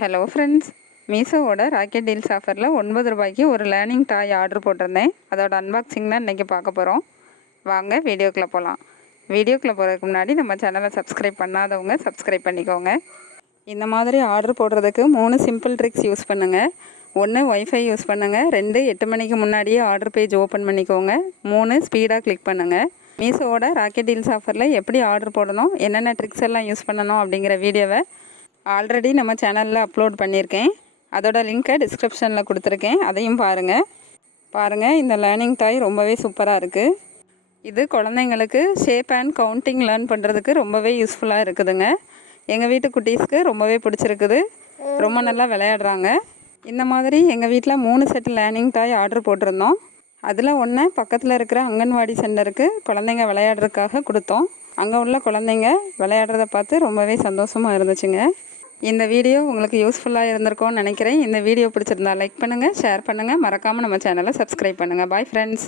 Hello friends மீஷோவோட rocket deals ஆஃபரில் ஒன்பது ரூபாய்க்கு ஒரு லேர்னிங் டாய் ஆர்டர் போட்டிருந்தேன். அதோட அன்பாக்சிங் தான் இன்றைக்கி பார்க்க போகிறோம் வாங்க வீடியோக்குள்ளே போகலாம் வீடியோக்குள்ளே போகிறதுக்கு முன்னாடி நம்ம சேனலை சப்ஸ்கிரைப் பண்ணாதவங்க சப்ஸ்கிரைப் பண்ணிக்கோங்க. இந்த மாதிரி ஆர்டர் போடுறதுக்கு மூணு சிம்பிள் ட்ரிக்ஸ் யூஸ் பண்ணுங்கள் ஒன்று ஒய்ஃபை யூஸ் பண்ணுங்கள் ரெண்டு எட்டு மணிக்கு முன்னாடியே ஆர்டர் பேஜ் ஓப்பன் பண்ணிக்கோங்க. மூணு ஸ்பீடாக கிளிக் பண்ணுங்கள் மீஷோவோட ராக்கெட் டீல்ஸ் ஆஃபரில் எப்படி ஆர்டர் போடணும் என்னென்ன ட்ரிக்ஸ் எல்லாம் யூஸ் பண்ணணும் அப்படிங்கிற வீடியோவை ஆல்ரெடி நம்ம சேனலில் அப்லோட் பண்ணியிருக்கேன். அதோட லிங்க்கை டிஸ்கிரிப்ஷனில் கொடுத்துருக்கேன். அதையும் பாருங்கள் பாருங்கள் இந்த லேர்னிங் டாய் ரொம்பவே சூப்பராக இருக்குது இது குழந்தைங்களுக்கு ஷேப் அண்ட் கவுண்டிங் லேர்ன் பண்ணுறதுக்கு ரொம்பவே யூஸ்ஃபுல்லாக இருக்குதுங்க. எங்கள் வீட்டு குட்டீஸ்க்கு ரொம்பவே பிடிச்சிருக்குது. ரொம்ப நல்லா விளையாடுறாங்க. இந்த மாதிரி எங்கள் வீட்டில் மூணு செட் லேர்னிங் டாய் ஆர்டர் போட்டிருந்தோம். அதில் ஒன்று பக்கத்தில் இருக்கிற அங்கன்வாடி சென்டருக்கு குழந்தைங்க விளையாடுறதுக்காக கொடுத்தோம். அங்கே உள்ள குழந்தைங்க விளையாடுறத பார்த்து ரொம்பவே சந்தோஷமாக இருந்துச்சுங்க. இந்த வீடியோ உங்களுக்கு யூஸ்ஃபுல்லாக இருந்திருக்கும்னு நினைக்கிறேன். இந்த வீடியோ பிடிச்சிருந்தா லைக் பண்ணுங்கள் ஷேர் பண்ணுங்கள் மறக்காமல் நம்ம சேனலை சப்ஸ்கிரைப் பண்ணுங்கள் பாய் ஃப்ரெண்ட்ஸ்